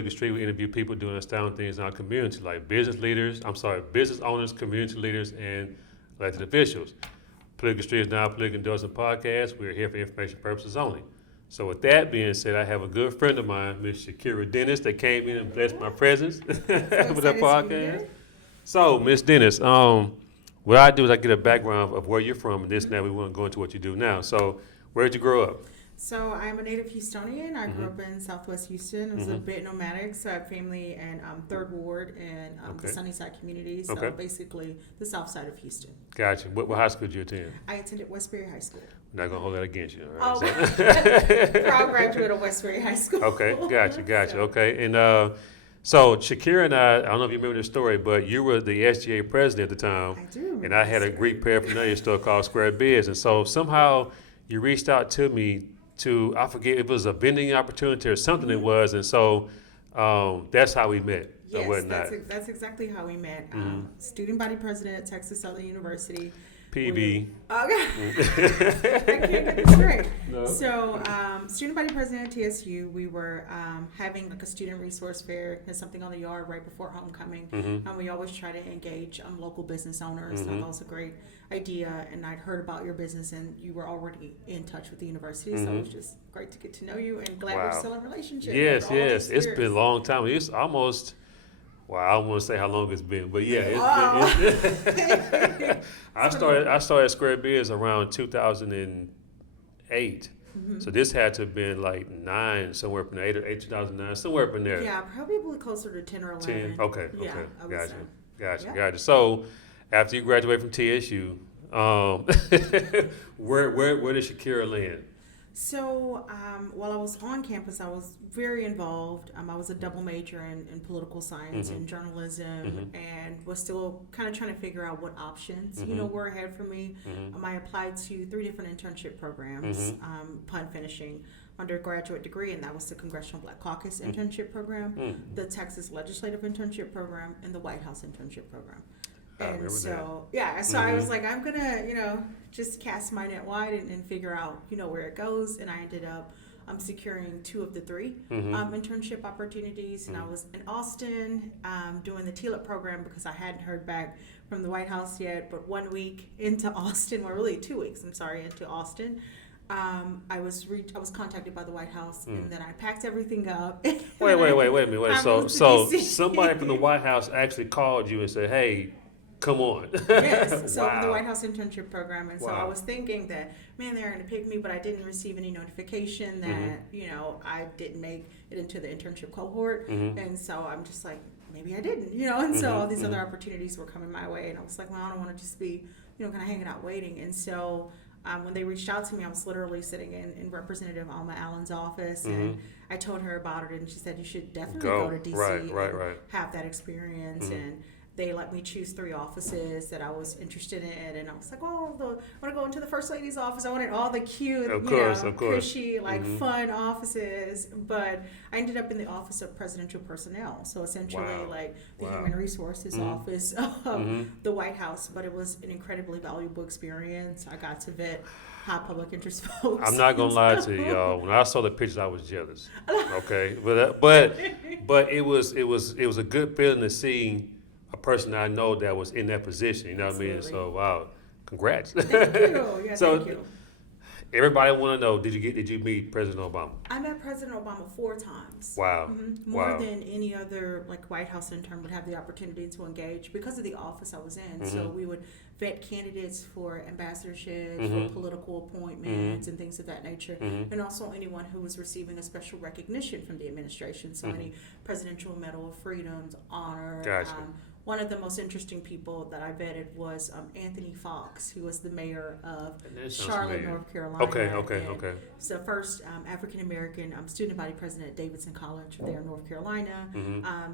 Political Street, we interview people doing astounding things in our community, like business owners, community leaders, and elected officials. Political Street is now a political endorsement podcast. We're here for information purposes only. So with that being said, I have a good friend of mine, Miss Shekira Dennis, that came in and blessed my presence with our podcast. So, Miss Dennis, what I do is I get a background of where you're from, and this and that. We want to go into what you do now. So, where did you grow up? So I'm a native Houstonian. I grew up in Southwest Houston. I was a bit nomadic, so I have family in Third Ward and the Sunnyside community. So basically the south side of Houston. Gotcha. What high school did you attend? I attended Westbury High School. I'm not gonna hold that against you. All right? Proud graduate of Westbury High School. Okay, gotcha. Okay, and so Shekira and I don't know if you remember this story, but you were the SGA president at the time. I do. And I had a Greek paraphernalia store called Square Biz, and so somehow you reached out to me to, I forget if it was a vending opportunity or something it was, and so that's how we met. Yes, that's exactly how we met. Student body president at Texas Southern University. PB. Okay. I can't get this straight. No. So, student body president at TSU, we were having like a student resource fair. There's something on the yard right before homecoming. And we always try to engage local business owners. So that was a great idea. And I'd heard about your business and you were already in touch with the university. So it was just great to get to know you and glad we're still in a relationship. Yes. It's been a long time. It's almost... Well, I don't want to say how long it's been, but yeah, I started Square Biz around 2008. So this had to have been like 9, somewhere from 8 2009, somewhere from there. Yeah, probably closer to 10 or 11. 10, okay. Gotcha. So after you graduated from TSU, where did Shekira land? So while I was on campus, I was very involved. I was a double major in political science and journalism, and was still kind of trying to figure out what options were ahead for me. I applied to 3 different internship programs, pun finishing undergraduate degree, and that was the Congressional Black Caucus internship program, the Texas Legislative internship program, and the White House internship program. And so, I was like, I'm going to, just cast my net wide and figure out, where it goes. And I ended up securing 2 of the 3 internship opportunities. And I was in Austin doing the TLIP program because I hadn't heard back from the White House yet. But 1 week into Austin, well, really 2 weeks, into Austin, I was contacted by the White House, and then I packed everything up. Wait a minute. So somebody from the White House actually called you and said, hey, come on. Yes, so the White House internship program. And so I was thinking that, man, they're going to pick me, but I didn't receive any notification that, I didn't make it into the internship cohort. And so I'm just like, maybe I didn't, and so all these other opportunities were coming my way. And I was like, well, I don't want to just be, kind of hanging out waiting. And so when they reached out to me, I was literally sitting in Representative Alma Allen's office, and I told her about it, and she said, you should definitely go to D.C. and have that experience. And they let me choose 3 offices that I was interested in, and I was like, I want to go into the First Lady's office. I wanted all the cute, cushy, fun offices, but I ended up in the Office of Presidential Personnel, so essentially the Human Resources Office of the White House, but it was an incredibly valuable experience. I got to vet high public interest folks. I'm not gonna lie to you, y'all. When I saw the pictures, I was jealous. Okay, but it was a good feeling to see a person I know that was in that position, you know what I mean? So, wow, congrats. Thank you. Yeah, thank you. Everybody want to know, did you meet President Obama? I met President Obama 4 times. Wow. More than any other White House intern would have the opportunity to engage because of the office I was in. So we would vet candidates for ambassadorships, for political appointments, and things of that nature, and also anyone who was receiving a special recognition from the administration. So any Presidential Medal of Freedom's honor. Gotcha. One of the most interesting people that I vetted was Anthony Fox, who was the mayor of Charlotte, North Carolina. Okay. He's the first African-American student body president at Davidson College there in North Carolina,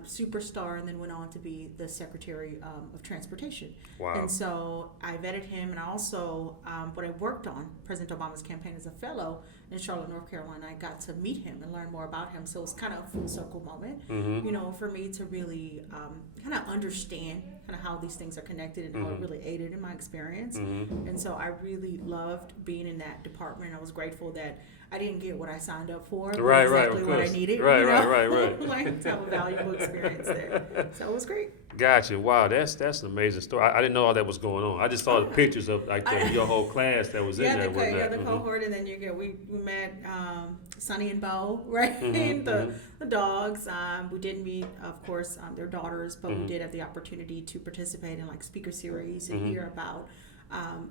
superstar, and then went on to be the Secretary of Transportation. Wow. And so I vetted him, and I also, when I worked on President Obama's campaign as a fellow in Charlotte, North Carolina, I got to meet him and learn more about him. So it was kind of a full circle moment, for me to really kind of understand understand kind of how these things are connected and how it really aided in my experience. And so I really loved being in that department. I was grateful that I didn't get what I signed up for, but exactly what I needed. Right. Like to have a valuable experience there. So it was great. Gotcha. Wow, that's an amazing story. I didn't know all that was going on. I just saw the pictures of like your whole class that was in there. The cohort, and then we met Sonny and Bo, right? The dogs. We didn't meet, of course, their daughters, but we did have the opportunity to participate in like speaker series and hear about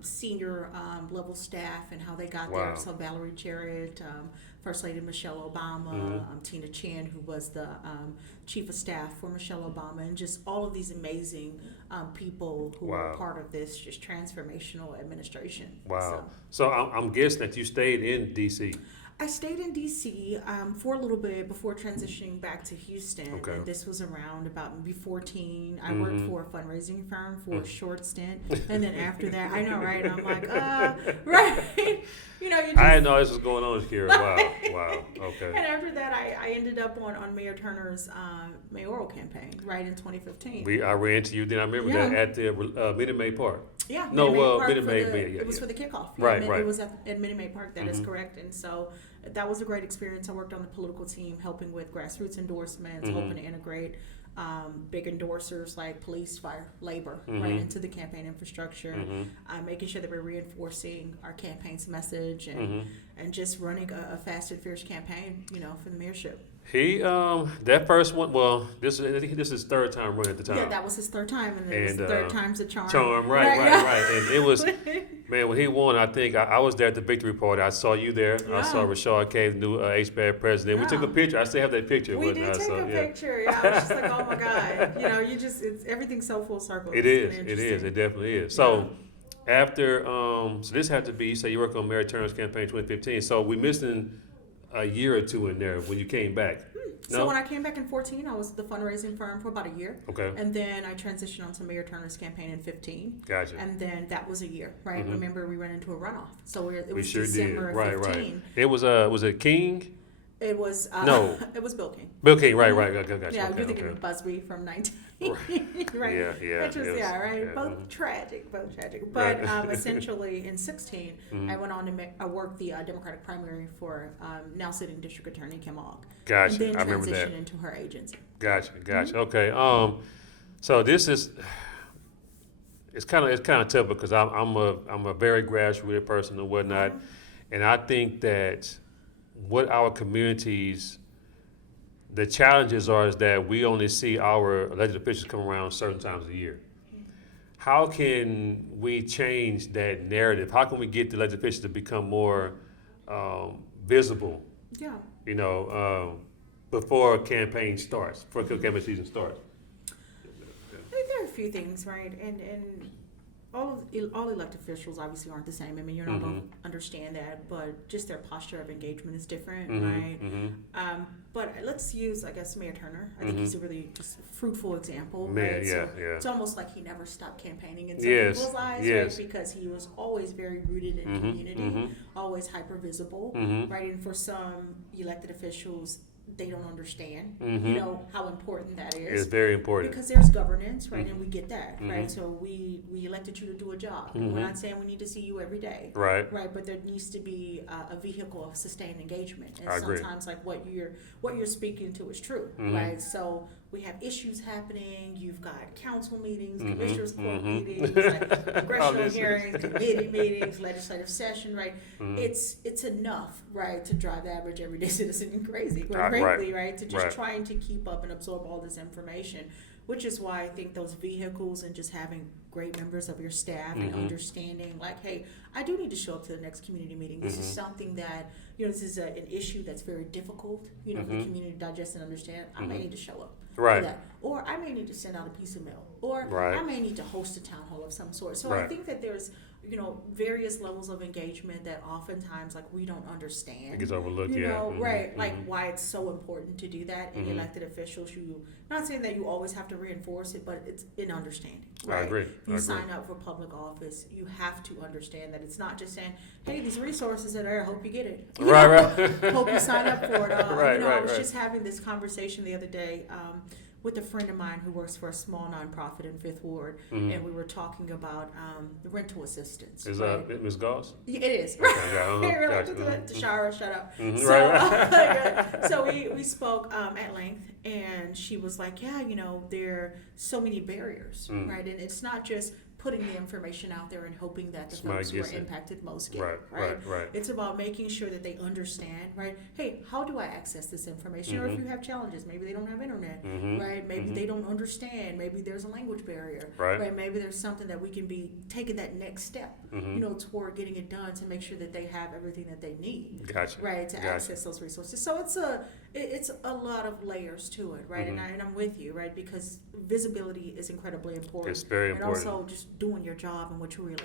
senior level staff and how they got there. So Valerie Jarrett, First Lady Michelle Obama, Tina Chan, who was the chief of staff for Michelle Obama, and just all of these amazing people who were part of this just transformational administration. Wow. So I'm guessing that you stayed in D.C. I stayed in D.C. For a little bit before transitioning back to Houston. Okay. And this was around about maybe 14. I worked for a fundraising firm for a short stint. And then after that, I know, right? I'm like, right. You know, you just, I didn't know this was going on here. Wow. Okay. And after that, I ended up on Mayor Turner's mayoral campaign, right, in 2015. I ran into you then. I remember that at the Minute Maid Park. Yeah. Minute Maid. It was for the kickoff. Right. It was at Minute Maid Park. That is correct. And so that was a great experience. I worked on the political team, helping with grassroots endorsements, hoping to integrate big endorsers like police, fire, labor, right into the campaign infrastructure, making sure that we're reinforcing our campaign's message and just running a fast and fierce campaign, you know, for the mayorship. He that first one. Well, I think this is his third time running at the time. Yeah, that was his third time, and it was the third time's a charm. Right. And it was, man, when he won, I think I was there at the victory party. I saw you there. I saw Rashad K, the new HBAD president. We took a picture. I still have that picture. We did take a picture. Yeah, I was just like, oh my God. You know, it's everything's so full circle. It is. It definitely is. So after, so this had to be, you say you worked on Mayor Turner's campaign 2015. So we missing a year or two in there when you came back. So when I came back in 14, I was at the fundraising firm for about a year. Okay. And then I transitioned onto Mayor Turner's campaign in 15. Gotcha. And then that was a year, right? Remember, we ran into a runoff. So it was sure December did. of 15. Right. It was it King? It was no. It was Bill King. Bill King, right. Gotcha. Yeah, you're thinking of Busby from 19. Right. Yeah. Both tragic. But essentially in 16, I went on to work the Democratic primary for now sitting District Attorney Kim Ogg. Gotcha. And then I remember that. transitioned into her agency. Gotcha. Okay. So this is. It's kind of tough because I'm a very grassroots person and whatnot, and I think that what our communities, the challenges are is that we only see our elected officials come around certain times a year. How can we change that narrative? How can we get the elected officials to become more visible? Yeah. You know, before a campaign starts, before campaign season starts. I think there are a few things, right? And all elected officials obviously aren't the same. I mean, you're not going to understand that, but just their posture of engagement is different, right? But let's use, I guess, Mayor Turner. I think he's a really just fruitful example. Right? It's almost like he never stopped campaigning in some people's eyes, right? Because he was always very rooted in community, always hyper visible, right? And for some elected officials, they don't understand, you know, how important that is. It's very important. Because there's governance, right, and we get that, right? So we elected you to do a job. We're not saying we need to see you every day. Right, but there needs to be a vehicle of sustained engagement. And sometimes like what you're speaking to is true, right? So we have issues happening, you've got council meetings, commissioners court meetings, like congressional hearings, committee meetings, legislative session, right? It's enough, right, to drive the average everyday citizen crazy, quite frankly, right? To just trying to keep up and absorb all this information, which is why I think those vehicles and just having great members of your staff and understanding like, hey, I do need to show up to the next community meeting. This is something that, you know, this is an issue that's very difficult, you know, for the community to digest and understand. I may need to show up. For that. Or I may need to send out a piece of mail. Or I may need to host a town hall of some sort. So I think that there's, you know, various levels of engagement that oftentimes like we don't understand. It gets overlooked, you know, like why it's so important to do that in elected officials. Not saying that you always have to reinforce it, but it's in understanding. Right? I agree. If you sign up for public office, you have to understand that it's not just saying, hey, these resources are there, I hope you get it. You know? Hope you sign up for it. I was just having this conversation the other day with a friend of mine who works for a small nonprofit in Fifth Ward, and we were talking about the rental assistance. Is right? Ms. Goss? It is. Okay, Tashara, shut up. So, right. so we spoke at length, and she was like, yeah, there are so many barriers, right? And it's not just putting the information out there and hoping that the folks who are impacted most get it, right? It's about making sure that they understand, right? Hey, how do I access this information? Or if you have challenges, maybe they don't have internet, right? Maybe they don't understand. Maybe there's a language barrier, right? Maybe there's something that we can be taking that next step, toward getting it done to make sure that they have everything that they need, right, to access those resources. So it's a lot of layers to it, right? And I'm with you, right? Because visibility is incredibly important. It's very important. And also just doing your job and what you really.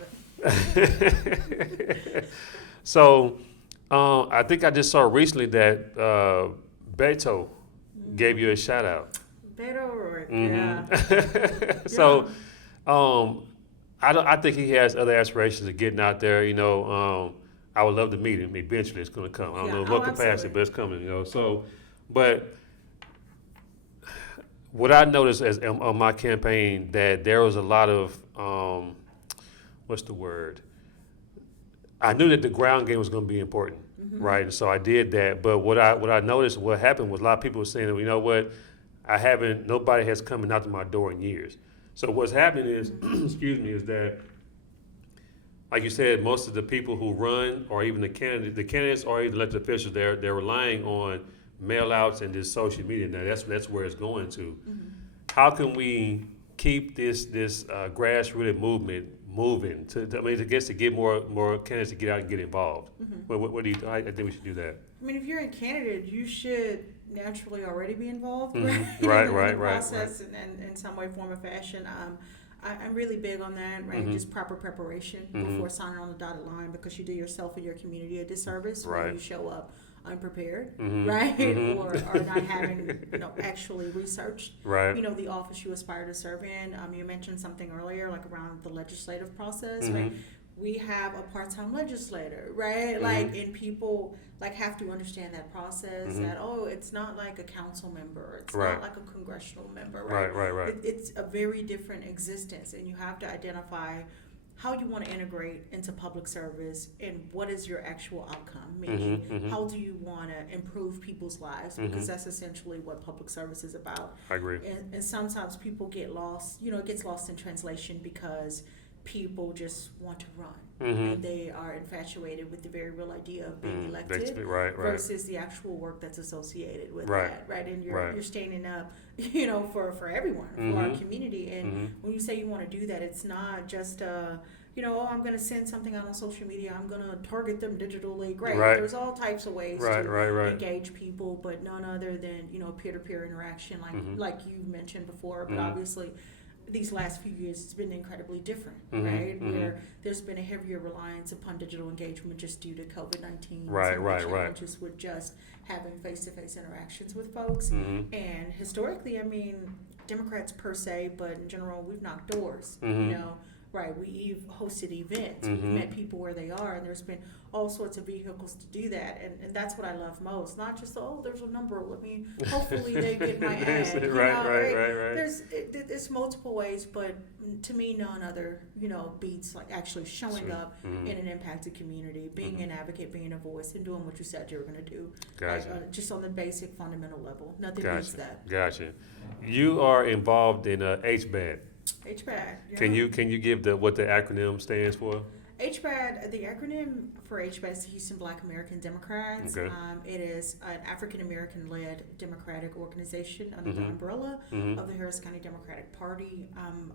So, I think I just saw recently that Beto gave you a shout out. Beto, yeah. So, I think he has other aspirations of getting out there. I would love to meet him. Eventually, it's going to come. I don't know in what capacity, but it's coming. So, but what I noticed on my campaign that there was a lot of what's the word? I knew that the ground game was going to be important, right? And so I did that. But what I noticed, what happened was a lot of people were saying, you know what? Nobody has come and knocked on my door in years. So what's happening is, is that, like you said, most of the people who run, or even the candidates or even elected officials, they're relying on mail outs and just social media. Now that's where it's going to. How can we keep this grassroots movement moving to get more candidates to get out and get involved? What do you? I think we should do that. I mean, if you're a candidate, you should naturally already be involved, Right, in the process and in some way, form, or fashion. I'm really big on that, right? Just proper preparation before signing on the dotted line, because you do yourself and your community a disservice when you show up unprepared, right? Or not having, actually researched, the office you aspire to serve in. You mentioned something earlier, like around the legislative process, right? We have a part-time legislator, right? And people have to understand that process, that, it's not like a council member. It's not like a congressional member, right? Right. It's a very different existence, and you have to identify how you want to integrate into public service and what is your actual outcome, meaning how do you want to improve people's lives, because that's essentially what public service is about. I agree. And sometimes people get lost, it gets lost in translation because people just want to run, and they are infatuated with the very real idea of being elected versus the actual work that's associated with that, right? And you're standing up, for everyone, for our community. And when you say you want to do that, it's not just I'm going to send something out on social media, I'm going to target them digitally. Great. There's all types of ways to engage people, but none other than peer-to-peer interaction, like you mentioned before. But obviously, these last few years, it's been incredibly different, right? Where there's been a heavier reliance upon digital engagement just due to COVID-19. Challenges with just having face-to-face interactions with folks. And historically, Democrats per se, but in general, we've knocked doors, Right, we've hosted events, we've met people where they are, and there's been all sorts of vehicles to do that, and that's what I love most. Not just, there's a number, hopefully they get my ad. Right. There's multiple ways, but to me, none other, beats like actually showing up in an impacted community, being an advocate, being a voice, and doing what you said you were going to do. Just on the basic fundamental level. Nothing beats that. Gotcha. You are involved in HBAD. HBAD. Yeah. Can you give what the acronym stands for? HBAD, the acronym for HBAD is Houston Black American Democrats. Okay. It is an African American led democratic organization under the umbrella of the Harris County Democratic Party.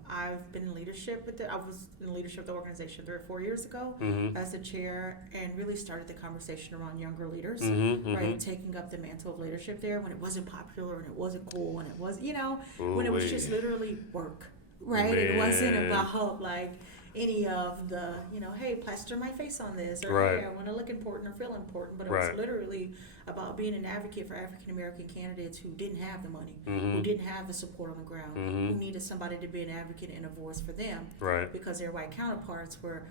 I've been in leadership with it. I was in leadership of the organization 3 or 4 years ago as a chair, and really started the conversation around younger leaders, right? Taking up the mantle of leadership there when it wasn't popular and it wasn't cool and it was, when it was just literally work. Right? Man. It wasn't about any of the, hey, plaster my face on this, or hey, I want to look important or feel important, but it was literally about being an advocate for African American candidates who didn't have the money, Mm-hmm. who didn't have the support on the ground, Mm-hmm. who needed somebody to be an advocate and a voice for them, Right. because their white counterparts were,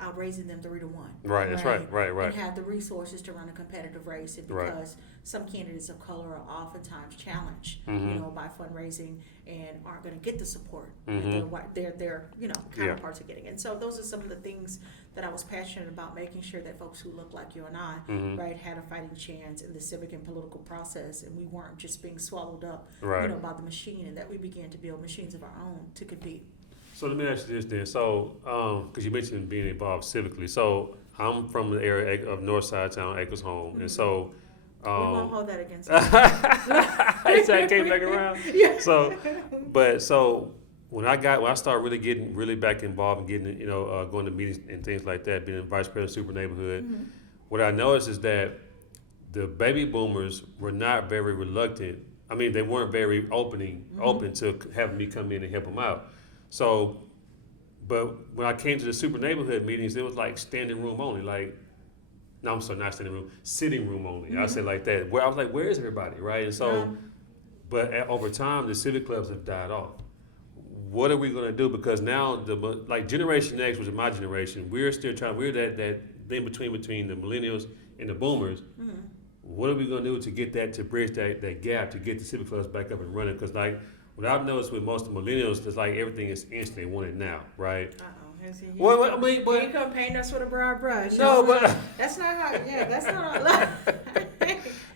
outraising them 3-1. Right. That's right. Right. And Right. have the resources to run a competitive race, and Right. because some candidates of color are oftentimes challenged, Mm-hmm. by fundraising and aren't going to get the support Mm-hmm. that their counterparts are getting. And so those are some of the things that I was passionate about, making sure that folks who look like you and I, Mm-hmm. right, had a fighting chance in the civic and political process, and we weren't just being swallowed up, Right. by the machine, and that we began to build machines of our own to compete. So let me ask you this then. So, because you mentioned being involved civically. So I'm from the area of North Side Town, Acres Home, and so. We won't hold that against you. I came back around. Yeah. So when I started really getting back involved and getting going to meetings and things like that, being vice president of super neighborhood, Mm-hmm. what I noticed is that the baby boomers were not very reluctant. I mean, they weren't very open to having me come in and help them out. So, but when I came to the super neighborhood meetings, it was like standing room only. Like, no, I'm sorry, not standing room, sitting room only. I say like that. Where I was like, where is everybody, right? And so, but over time, the civic clubs have died off. What are we going to do? Because now Generation X, which is my generation, we're still trying. We're that in between the millennials and the boomers. Mm-hmm. What are we going to do to get that, to bridge that gap, to get the civic clubs back up and running? Because what I've noticed with most of the millennials is everything is instant. They want it now, right? Well, I mean, but you come paint us with a broad brush. No, but that's not how. Yeah, that's not.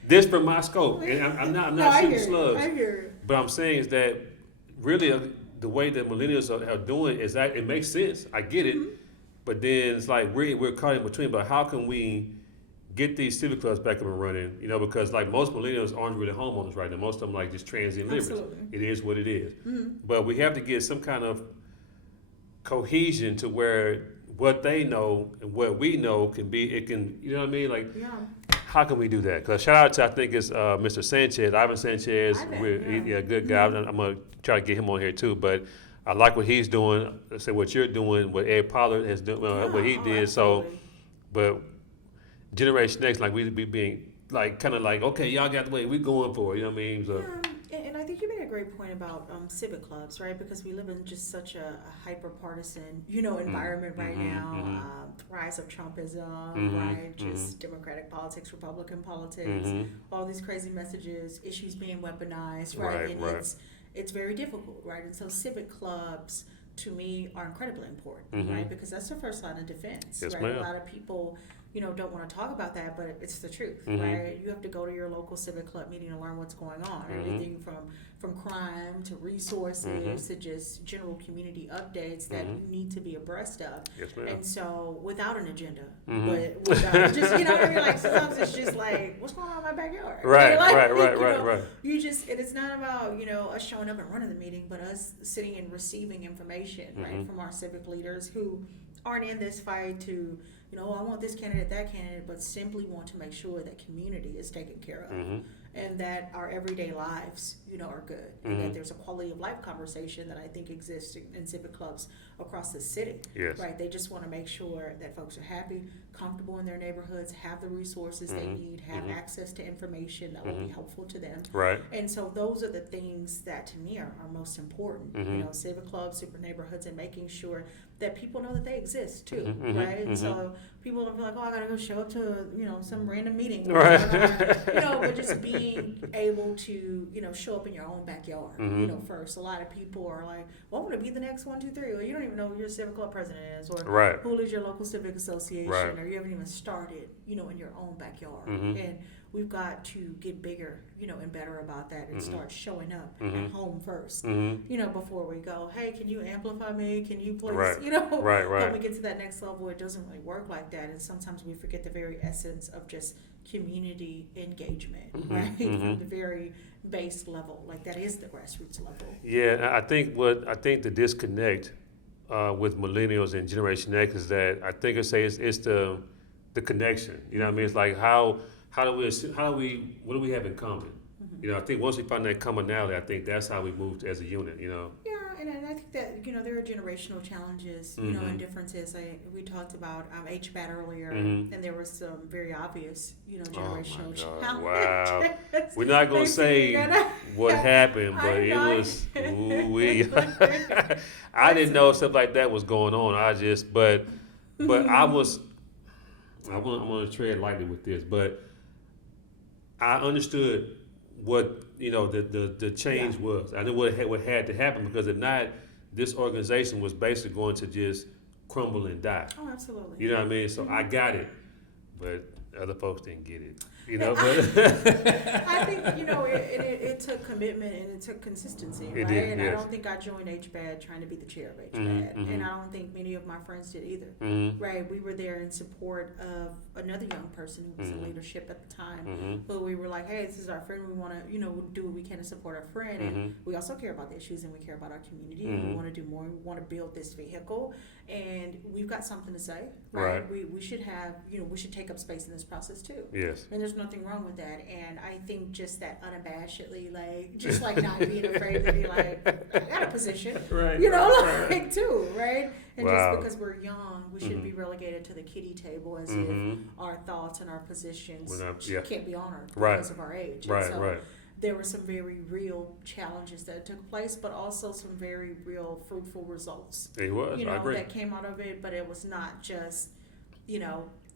This from my scope, and I'm not shooting slugs. I hear it. But I'm saying is that really the way that millennials are doing is that it makes sense. I get it, but then it's like we're caught in between. But how can we get these civic clubs back up and running? Because most millennials aren't really homeowners right now. Most of them just transient livers. Absolutely. It is what it is. Mm-hmm. But we have to get some kind of cohesion to where what they know and what we know can be. It can, you know what I mean? Yeah. How can we do that? Because shout out to, I think it's Mr. Sanchez, Ivan Sanchez. Good guy. I'm going to try to get him on here too. But I like what he's doing. I say what you're doing, what Ed Pollard has done, what he did. So, but Generation X, we be being okay, y'all got the way we going for it. You know what I mean? So, and I think you made a great point about civic clubs, right? Because we live in just such a hyper-partisan, environment right now. Rise of Trumpism, right? Just Democratic politics, Republican politics, all these crazy messages, issues being weaponized, right? And it's very difficult, right? And so civic clubs, to me, are incredibly important, right? Because that's the first line of defense, yes, right? Ma'am. A lot of people don't want to talk about that, but it's the truth, right? You have to go to your local civic club meeting to learn what's going on. Everything from crime to resources to just general community updates that you need to be abreast of. Yes, ma'am. And so, without an agenda, but without, just what I mean. Sometimes it's just what's going on in my backyard? Right. You just, and it's not about us showing up and running the meeting, but us sitting and receiving information, right, from our civic leaders who aren't in this fight to I want this candidate, that candidate, but simply want to make sure that community is taken care of and that our everyday lives, are good. And that there's a quality of life conversation that I think exists in civic clubs across the city. Yes. Right? They just want to make sure that folks are happy, comfortable in their neighborhoods, have the resources they need, have access to information that will be helpful to them. Right. And so those are the things that to me are most important. Civic clubs, super neighborhoods, and making sure that people know that they exist too, right? And so people don't feel like, I gotta go show up to some random meeting, right? But just being able to show up in your own backyard, first. A lot of people are like, well, I want to be the next 1, 2, 3. Well, you don't even know who your civic club president is, or who leads your local civic association, or you haven't even started, in your own backyard. And we've got to get bigger, and better about that, and start showing up at home first, before we go, hey, can you amplify me? Can you please, when we get to that next level, it doesn't really work like that. And sometimes we forget the very essence of just community engagement, right? From the very base level, that is the grassroots level. Yeah, I think the disconnect with millennials and Generation X is that I think it's the connection. You know what I mean? It's like how do we what do we have in common? I think once we find that commonality, I think that's how we move as a unit. Yeah, and I think that, there are generational challenges, and differences. We talked about HBAT earlier, and there was some very obvious, generational challenges. Wow. We're not going to say what happened, but it was, ooh-wee. I didn't know stuff like that was going on. But I'm going to tread lightly with this, but I understood what the change was. I knew what had to happen, because if not, this organization was basically going to just crumble and die. Oh, absolutely. You know what I mean? So I got it, but other folks didn't get it. But I think it took commitment and it took consistency, right? Did, and yes. I don't think I joined HBAD trying to be the chair of HBAD, and I don't think many of my friends did either, right? We were there in support of another young person who was in leadership at the time, but we were like, hey, this is our friend. We want to do what we can to support our friend, and we also care about the issues, and we care about our community, and we want to do more. We want to build this vehicle, and we've got something to say, right? We should have, we should take up space in this process too. Yes. And there's nothing wrong with that. And I think just that unabashedly, just not being afraid to be like, I got a position, right? Too, right? And wow. just because we're young, we shouldn't be relegated to the kiddie table as if our thoughts and our positions can't be honored because of our age. Right, and so right. There were some very real challenges that took place, but also some very real fruitful results. It was, I agree. That came out of it, but it was not just,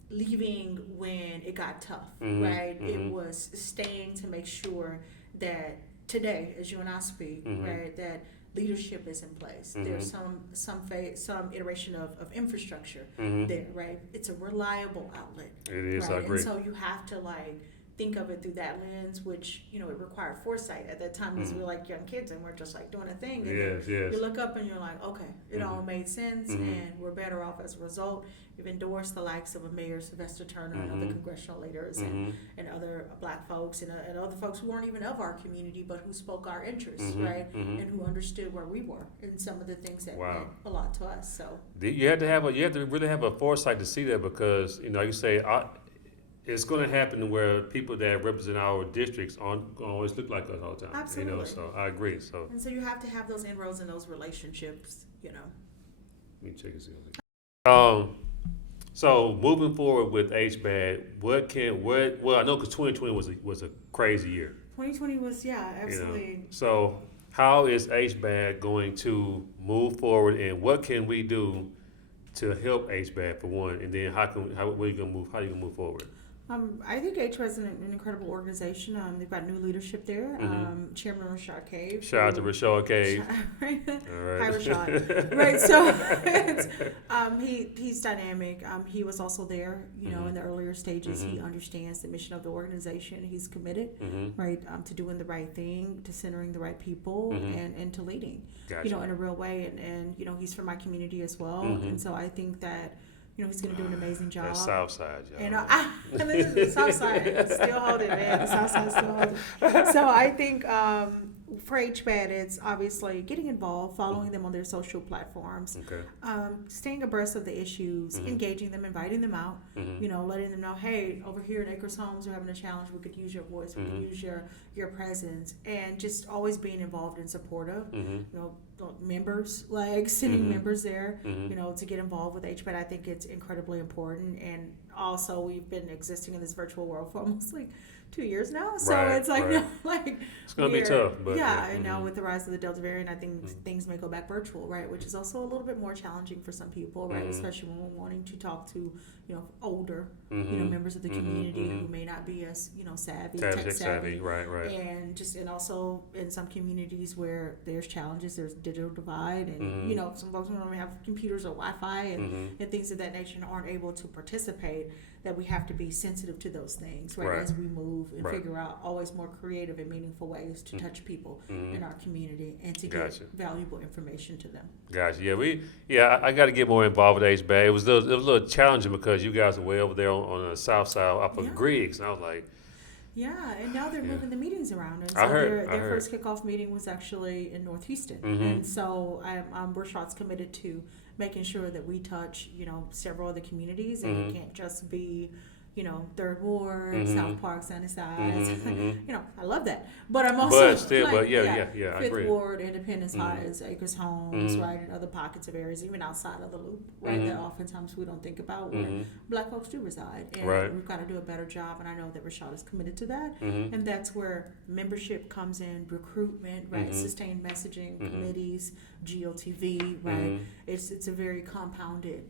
leaving when it got tough, right? It was staying to make sure that today, as you and I speak, right, that leadership is in place. There's some iteration of infrastructure there, right? It's a reliable outlet. It is, right? I agree. And so you have to think of it through that lens, which it required foresight at that time, because we were like young kids and we're just doing a thing. And yes. You look up and you're like, okay, it all made sense, and we're better off as a result. We've endorsed the likes of a Mayor Sylvester Turner and other congressional leaders and other Black folks and other folks who weren't even of our community, but who spoke our interests, right, and who understood where we were and some of the things that meant a lot to us. So you have to really have a foresight to see that, because you say. It's going to happen where people that represent our districts aren't going to always look like us all the time. Absolutely. So I agree. So and so you have to have those inroads in those relationships. Let me check this out. So moving forward with HBAD, I know because 2020 was a crazy year. 2020 was absolutely. So how is HBAD going to move forward, and what can we do to help HBAD for one, and then how are you gonna move forward? I think HBAD is an incredible organization. They've got new leadership there. Chairman Rashad Cave. Shout out to Rashad Cave. Right. All right. Hi, Rashad. Right. So he's dynamic. He was also there, in the earlier stages. He understands the mission of the organization. He's committed, right, to doing the right thing, to centering the right people, and to leading, gotcha. In a real way. And he's from my community as well. And so I think that. He's going to do an amazing job. That's South Side, y'all. And this is the South Side. Still holding, man. The South Side still holding. So I think for HBAD, it's obviously getting involved, following them on their social platforms, staying abreast of the issues, engaging them, inviting them out, letting them know, hey, over here at Acres Homes, we're having a challenge. We could use your voice. We could use your presence. And just always being involved and supportive. Members, sending members there, to get involved with HBAD. I think it's incredibly important. And also, we've been existing in this virtual world for almost 2 years now. So it's it's gonna be tough. But and now with the rise of the Delta variant, I think things may go back virtual, right? Which is also a little bit more challenging for some people, right? Especially when we're wanting to talk to older members of the community who may not be as tech savvy, right. And also in some communities where there's challenges, there's digital divide, and some folks don't have computers or Wi-Fi and things of that nature and aren't able to participate. That we have to be sensitive to those things, right? As we move and figure out always more creative and meaningful ways to touch people in our community and to get valuable information to them. Gotcha. I got to get more involved with HBAD. It was a little challenging because you guys are way over there on the south side up of Griggs, and I was like. Yeah, and now they're moving the meetings around. And so I heard. Their first kickoff meeting was actually in North Houston. And so Rashad's committed to making sure that we touch, several of the communities, and it can't just be, Third Ward, Mm-hmm. South Park, Sunnyside. Mm-hmm. I love that. But I'm also Yeah, I Fifth agree. Ward, Independence Mm-hmm. Heights, Acres Homes, Mm-hmm. right, and other pockets of areas, even outside of the loop, right, Mm-hmm. that oftentimes we don't think about where Mm-hmm. Black folks do reside. And Right. we've got to do a better job, and I know that Rashad is committed to that. Mm-hmm. And that's where membership comes in, recruitment, right, Mm-hmm. sustained messaging, Mm-hmm. committees, GOTV, right. Mm-hmm. It's a very compounded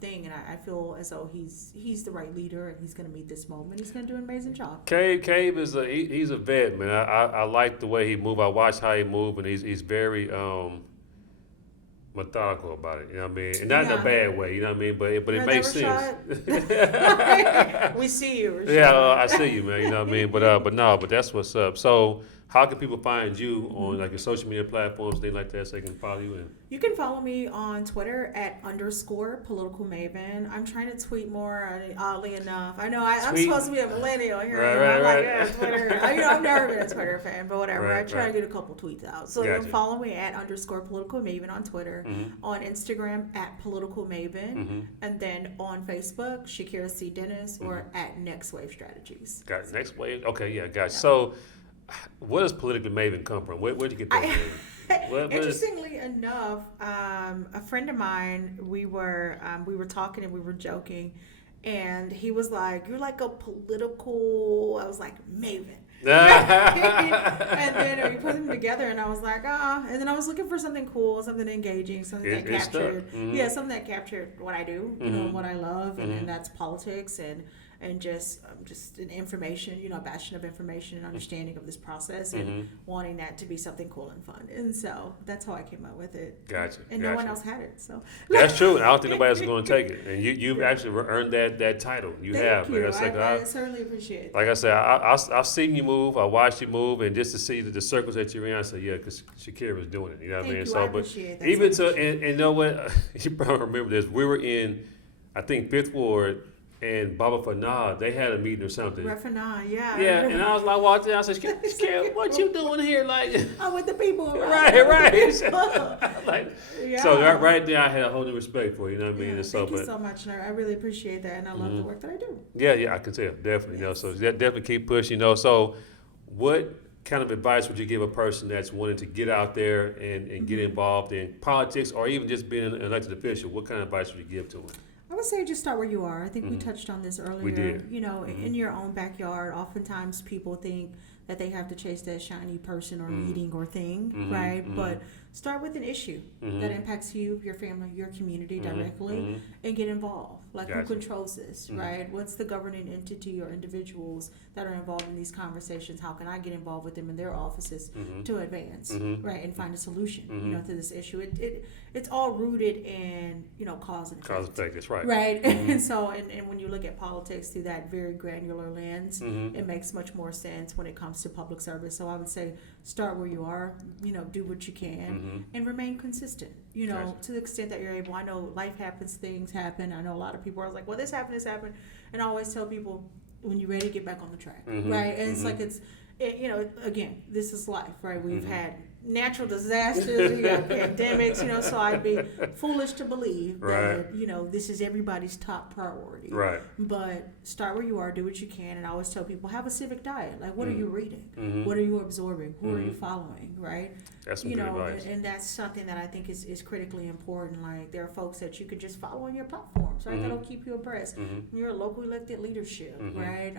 thing, and I feel as though he's the right leader, and he's going to meet this moment. He's going to do an amazing job. Cave is he's a vet, man. I like the way he move. I watch how he move, and he's very methodical about it. You know what I mean? And not in a bad way. You know what I mean? But it makes sense. We see you, Rashad. Yeah, I see you, man. You know what I mean? But that's what's up. So, how can people find you on like your social media platforms, things like that, so they can follow you? You can follow me on Twitter at _PoliticalMaven. I'm trying to tweet more, oddly enough. I know I'm supposed to be a millennial here. I'm like, yeah, Twitter. I've never been a Twitter fan, but whatever. I try to get a couple tweets out. So you can follow me at _PoliticalMaven on Twitter, on Instagram at PoliticalMaven, and then on Facebook, Shekira C. Dennis, or at Next Wave Strategies. Got it. Next Wave? Okay, yeah, got it. So, where does Politically Maven come from? Where'd you get that name? Interestingly enough, a friend of mine, we were talking and we were joking, and he was like, "You're like a political." I was like, "Maven." And then we put them together, and I was like, and then I was looking for something cool, something engaging, something that captured, something that captured what I do, what I love, and that's politics and just an information, a bastion of information and understanding of this process, and wanting that to be something cool and fun. And so that's how I came up with it. Gotcha. And no one else had it. So that's true. I don't think nobody else is going to take it. And you've actually earned that title. You have. Thank you. I certainly appreciate it. Like I said, I've seen you move. I watched you move, and just to see the circles that you're in, I said, yeah, because Shekira was doing it. You know what I mean? I appreciate that. Even and you know what? You probably remember this. We were in, I think, Fifth Ward. And Baba Fanah, they had a meeting or something. Fanah, yeah. Yeah, and I was like, watching, I said, Shekira, what you doing here? Like, I'm with the people. Right. So right there, I had a whole new respect for you. You know what I mean? Yeah, thank you so much, and I really appreciate that, and I love the work that I do. Yeah, I can tell, definitely. Yes. So definitely keep pushing. So, what kind of advice would you give a person that's wanting to get out there and get involved in politics, or even just being an elected official? What kind of advice would you give to them? I would say just start where you are. I think we touched on this earlier. We did. In your own backyard, oftentimes people think that they have to chase that shiny person or meeting or thing, right? But start with an issue that impacts you, your family, your community directly, and get involved. Like, who controls this, right? What's the governing entity or individuals that are involved in these conversations? How can I get involved with them in their offices to advance, right, and find a solution, to this issue? It's all rooted in, cause and effect. Cause and effect, that's right. Right, and so, and when you look at politics through that very granular lens, it makes much more sense when it comes to public service. So I would say start where you are, do what you can, and remain consistent, to the extent that you're able. I know life happens, things happen. I know a lot of people are like, well, this happened, and I always tell people, when you're ready, get back on the track, right? And it's like, again, this is life, right? We've had natural disasters, we got pandemics, so I'd be foolish to believe that, this is everybody's top priority. Right. But start where you are, do what you can, and I always tell people, have a civic diet. Like, what are you reading? What are you absorbing? Who are you following, right? That's some good advice. And that's something that I think is critically important. Like, there are folks that you can just follow on your platforms, right? That'll keep you abreast. You're a local elected leadership, right?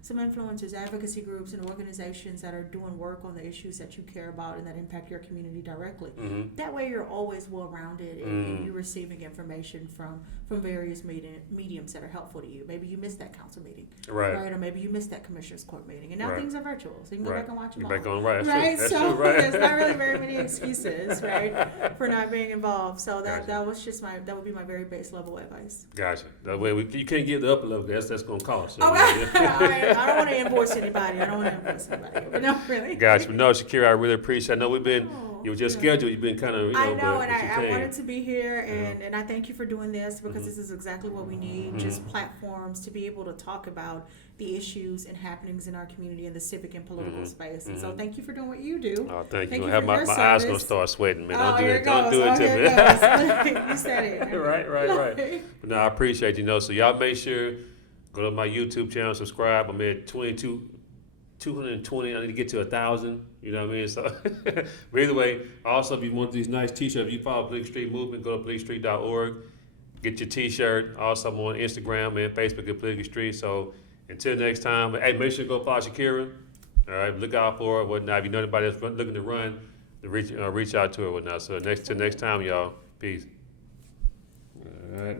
Some influencers, advocacy groups, and organizations that are doing work on the issues that you care about and that impact your community directly. That way you're always well-rounded and you're receiving information from various mediums that are helpful to you. Maybe you missed that council meeting, right? Or maybe you missed that commissioner's court meeting, and now things are virtual, so you can go back and watch them all. Back on, right? That's true, right? There's not really very many excuses, right, for not being involved. So that would be my very base level advice. Gotcha. That way you can't give the upper level. That's going to cost. I don't want to invoice anybody. But no, really. Gotcha. No, Shekira, I really appreciate. I know we've been. You were just scheduled. You've been kind of. I know, and I wanted to be here, and I thank you for doing this because this is exactly what we need. Just platforms to be able to talk about the issues and happenings in our community in the civic and political space. And so thank you for doing what you do. Oh, thank you. Have my eyes going to start sweating, man. Don't do it. Don't do it to me. You said it. Right. But no, I appreciate so y'all make sure. Go to my YouTube channel, subscribe. I'm at 220. I need to get to 1,000. You know what I mean? So, but either way, also if you want these nice T-shirts, if you follow Political Street Movement, go to politicallystreet.org. Get your T-shirt. Also, I'm on Instagram and Facebook at Political Street. So until next time, hey, make sure to go follow Shekira. All right, look out for her, whatnot. If you know anybody that's looking to run, reach out to her, whatnot. So till next time, y'all. Peace.